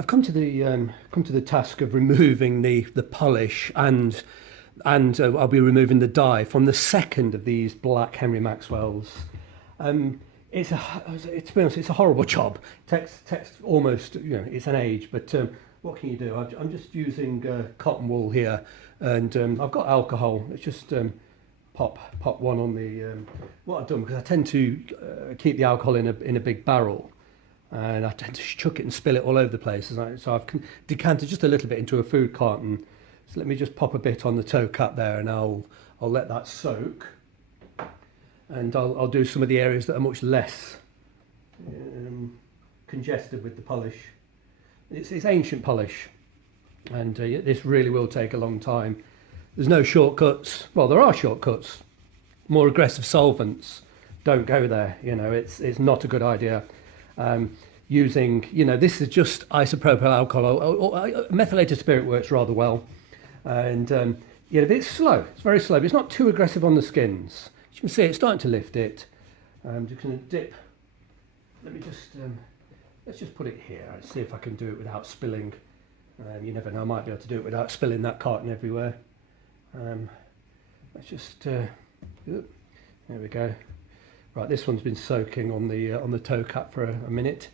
I've come to the task of removing the polish and I'll be removing the dye from the second of these black Henry Maxwells. It's to be honest, it's a horrible job. Takes almost, it's an age, but what can you do? I'm just using cotton wool here, and I've got alcohol. It's just pop one on the what I've done, because I tend to keep the alcohol in a big barrel, and I tend to chuck it and spill it all over the place. So I've decanted just a little bit into a food carton. So let me just pop a bit on the toe cap there, and I'll let that soak, and I'll do some of the areas that are much less congested with the polish. It's ancient polish, and this really will take a long time. There's no shortcuts. Well, there are shortcuts. More aggressive solvents, don't go there. It's not a good idea. Using, this is just isopropyl alcohol, or methylated spirit works rather well. And it's slow. It's very slow, but it's not too aggressive on the skins. As you can see, it's starting to lift it. I'm just going to dip. Let me just let's just put it here and see if I can do it without spilling. You never know, I might be able to do it without spilling that carton everywhere. Let's just there we go. Right, this one's been soaking on the toe cap for a minute.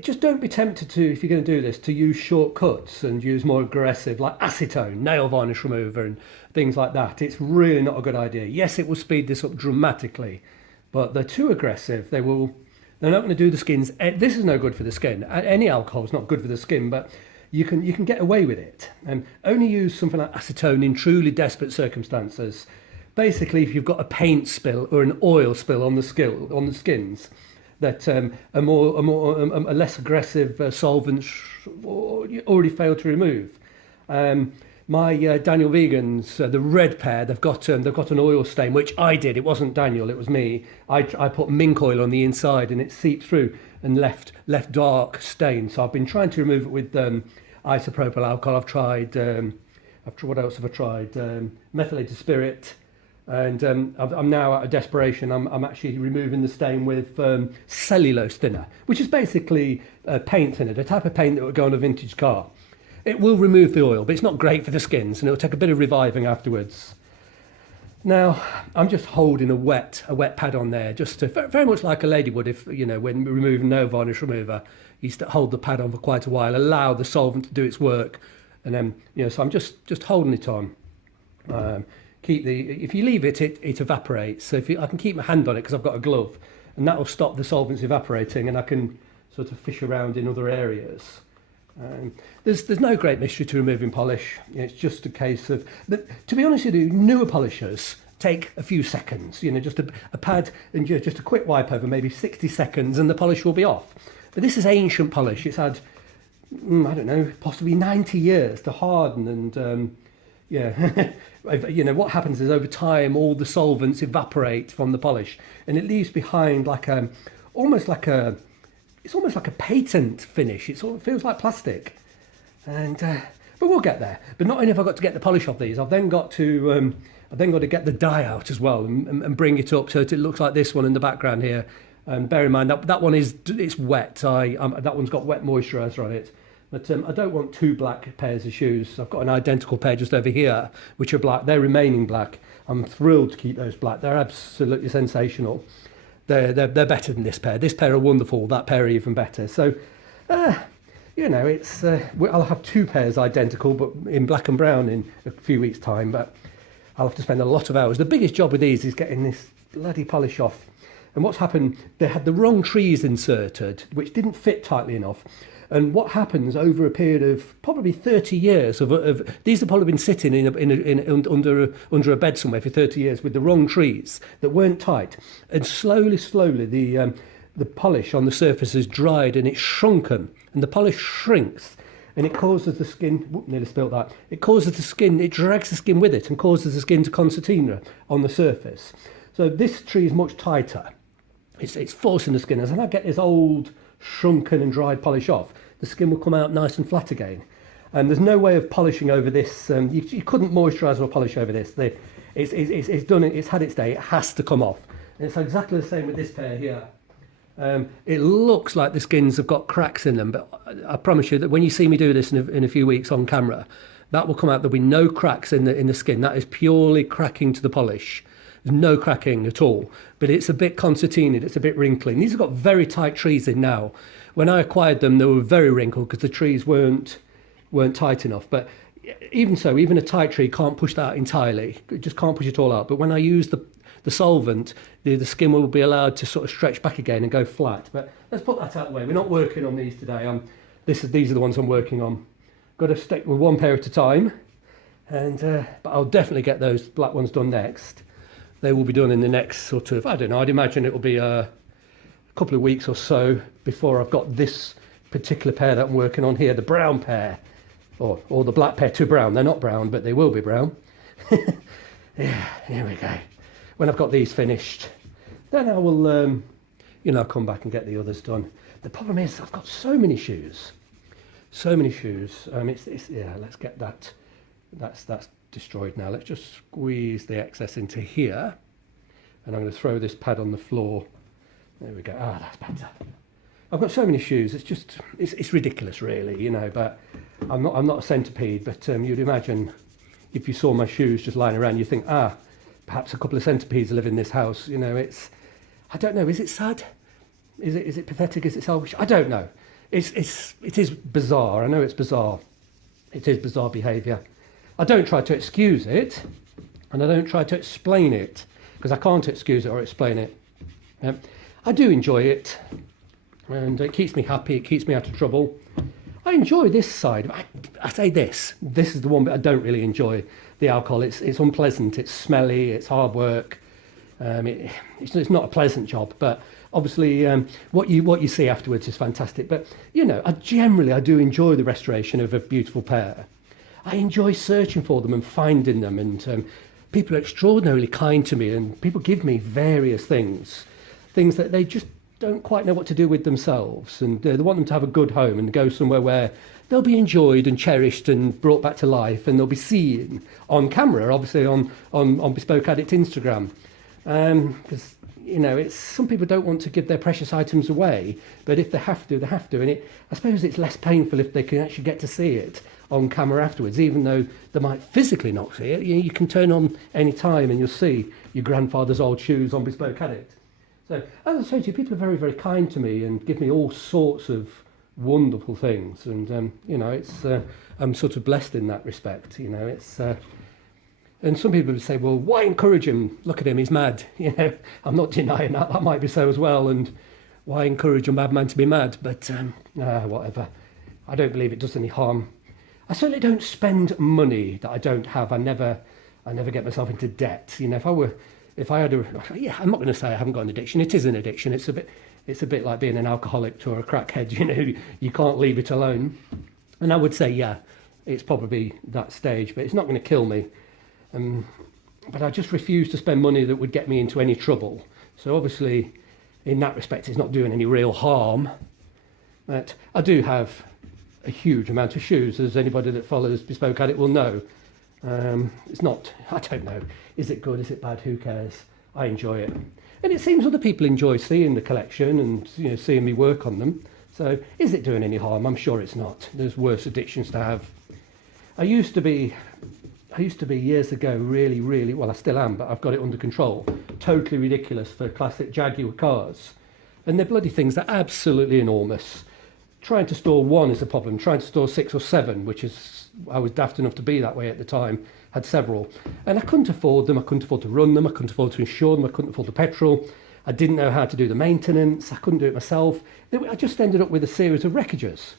Just don't be tempted to, if you're going to do this, to use shortcuts and use more aggressive, like acetone, nail varnish remover and things like that. It's really not a good idea. Yes, it will speed this up dramatically, but they're too aggressive. They're not going to do the skins. This is no good for the skin. Any alcohol is not good for the skin, but you can get away with it. Only use something like acetone in truly desperate circumstances. Basically, if you've got a paint spill or an oil spill on the skins, that a less aggressive solvents already failed to remove. My Daniel Vegans, the red pair, they've got an oil stain, which I did. It wasn't Daniel, it was me. I put mink oil on the inside, and it seeped through and left dark stains. So I've been trying to remove it with isopropyl alcohol. I've tried. What else have I tried? Methylated spirit. And I'm now out of desperation. I'm actually removing the stain with cellulose thinner, which is basically paint thinner, the type of paint that would go on a vintage car. It will remove the oil, but it's not great for the skins, and it'll take a bit of reviving afterwards. Now, I'm just holding a wet pad on there, just to, very much like a lady would if, when removing nail varnish remover, you used to hold the pad on for quite a while, allow the solvent to do its work, and then, so I'm just holding it on. If you leave it, it evaporates. So I can keep my hand on it because I've got a glove, and that will stop the solvents evaporating, and I can sort of fish around in other areas. There's no great mystery to removing polish. It's just a case of, to be honest with you, newer polishers take a few seconds. Just a pad and just a quick wipe over, maybe 60 seconds, and the polish will be off. But this is ancient polish. It's had, I don't know, possibly 90 years to harden, and what happens is over time all the solvents evaporate from the polish, and it leaves behind almost like a patent finish. It sort of feels like plastic, but we'll get there. But not only have I got to get the polish off these, I've then got to get the dye out as well and bring it up so that it looks like this one in the background here. And bear in mind that one it's wet. That one's got wet moisturiser on it. But I don't want two black pairs of shoes. I've got an identical pair just over here, which are black. They're remaining black. I'm thrilled to keep those black. They're absolutely sensational. They're better than this pair. This pair are wonderful. That pair are even better. So, it's I'll have two pairs identical, but in black and brown in a few weeks' time. But I'll have to spend a lot of hours. The biggest job with these is getting this bloody polish off. And what's happened? They had the wrong trees inserted, which didn't fit tightly enough. And what happens over a period of probably 30 years of these have probably been sitting under a bed somewhere for 30 years with the wrong trees that weren't tight, and slowly the polish on the surface has dried and it's shrunken, and the polish shrinks, and it causes the skin. Nearly spilt that. It causes the skin. It drags the skin with it and causes the skin to concertina on the surface. So this tree is much tighter. It's forcing the skin. As I get this old, shrunken and dried polish off, the skin will come out nice and flat again. And there's no way of polishing over this. You couldn't moisturise or polish over this. It's done. It's had its day. It has to come off. And it's exactly the same with this pair here. It looks like the skins have got cracks in them, but I promise you that when you see me do this in a few weeks on camera, that will come out. There'll be no cracks in the skin. That is purely cracking to the polish. There's no cracking at all, but it's a bit concertinaed, it's a bit wrinkly. And these have got very tight trees in now. When I acquired them, they were very wrinkled because the trees weren't tight enough. But even so, even a tight tree can't push that entirely. It just can't push it all out. But when I use the solvent, the skin will be allowed to sort of stretch back again and go flat. But let's put that out of the way. We're not working on these today. These are the ones I'm working on. Got to stick with one pair at a time, but I'll definitely get those black ones done next. They will be done in the next sort of, I don't know, I'd imagine it will be a couple of weeks or so before I've got this particular pair that I'm working on here, the brown pair, or the black pair to brown. They're not brown, but they will be brown. Yeah, here we go. When I've got these finished, then I will, come back and get the others done. The problem is I've got so many shoes. Let's get that. That's destroyed now. Let's just squeeze the excess into here, and I'm going to throw this pad on the floor. There we go. That's better. I've got so many shoes. It's ridiculous, really, But I'm not a centipede. But you'd imagine if you saw my shoes just lying around, you think, perhaps a couple of centipedes live in this house. I don't know. Is it sad? Is it pathetic? Is it selfish? I don't know. It is bizarre. I know it's bizarre. It is bizarre behaviour. I don't try to excuse it, and I don't try to explain it, because I can't excuse it or explain it. I do enjoy it, and it keeps me happy. It keeps me out of trouble. I enjoy this side. I say this is the one bit I don't really enjoy. The alcohol. It's unpleasant. It's smelly. It's hard work. It's not a pleasant job, but obviously what you see afterwards is fantastic. But I do enjoy the restoration of a beautiful pair. I enjoy searching for them and finding them, and people are extraordinarily kind to me, and people give me various things that they just don't quite know what to do with themselves, and they want them to have a good home and go somewhere where they'll be enjoyed and cherished and brought back to life, and they'll be seen on camera, obviously on Bespoke Addict Instagram. Because it's some people don't want to give their precious items away, but if they have to, they have to. And I suppose it's less painful if they can actually get to see it on camera afterwards, even though they might physically not see it. You can turn on any time and you'll see your grandfather's old shoes on Bespoke Addict. So as I say to you, people are very, very kind to me and give me all sorts of wonderful things. And I'm sort of blessed in that respect. And some people would say, well, why encourage him? Look at him, he's mad. I'm not denying that. That might be so as well. And why encourage a madman to be mad? But whatever. I don't believe it does any harm. I certainly don't spend money that I don't have. I never get myself into debt. I'm not going to say I haven't got an addiction. It is an addiction. It's a bit like being an alcoholic or a crackhead. You can't leave it alone. And I would say, it's probably that stage, but it's not going to kill me. But I just refuse to spend money that would get me into any trouble. So obviously, in that respect, it's not doing any real harm. But I do have a huge amount of shoes, as anybody that follows Bespoke Addict will know. It's not, I don't know, is it good, is it bad, who cares? I enjoy it. And it seems other people enjoy seeing the collection and seeing me work on them. So is it doing any harm? I'm sure it's not. There's worse addictions to have. I used to be years ago really, really, well I still am, but I've got it under control, totally ridiculous for classic Jaguar cars. And they're bloody things, they're absolutely enormous. Trying to store one is a problem, trying to store 6 or 7, which is, I was daft enough to be that way at the time, had several. And I couldn't afford them, I couldn't afford to run them, I couldn't afford to insure them, I couldn't afford the petrol. I didn't know how to do the maintenance, I couldn't do it myself. I just ended up with a series of wreckages.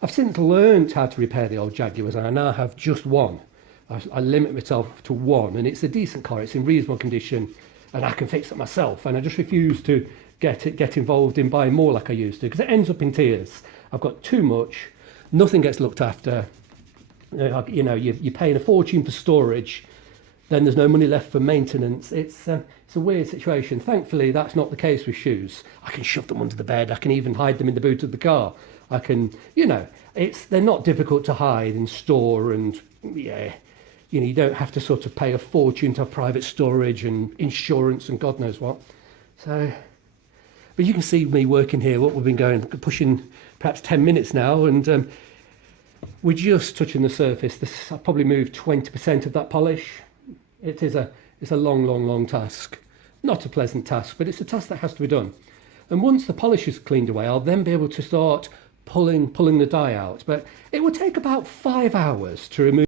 I've since learned how to repair the old Jaguars, and I now have just one. I limit myself to one, and it's a decent car, it's in reasonable condition, and I can fix it myself, and I just refuse to get involved in buying more like I used to, because it ends up in tears. I've got too much, nothing gets looked after. You're paying a fortune for storage, then there's no money left for maintenance. It's a weird situation. Thankfully, that's not the case with shoes. I can shove them under the bed, I can even hide them in the boot of the car. I can, they're not difficult to hide and store, and you don't have to sort of pay a fortune to have private storage and insurance and God knows what. So But you can see me working here, what we've been going, pushing perhaps 10 minutes now, and we're just touching the surface. I've probably moved 20% of that polish. It's a long task. Not a pleasant task, but it's a task that has to be done. And once the polish is cleaned away, I'll then be able to start pulling the dye out. But it will take about 5 hours to remove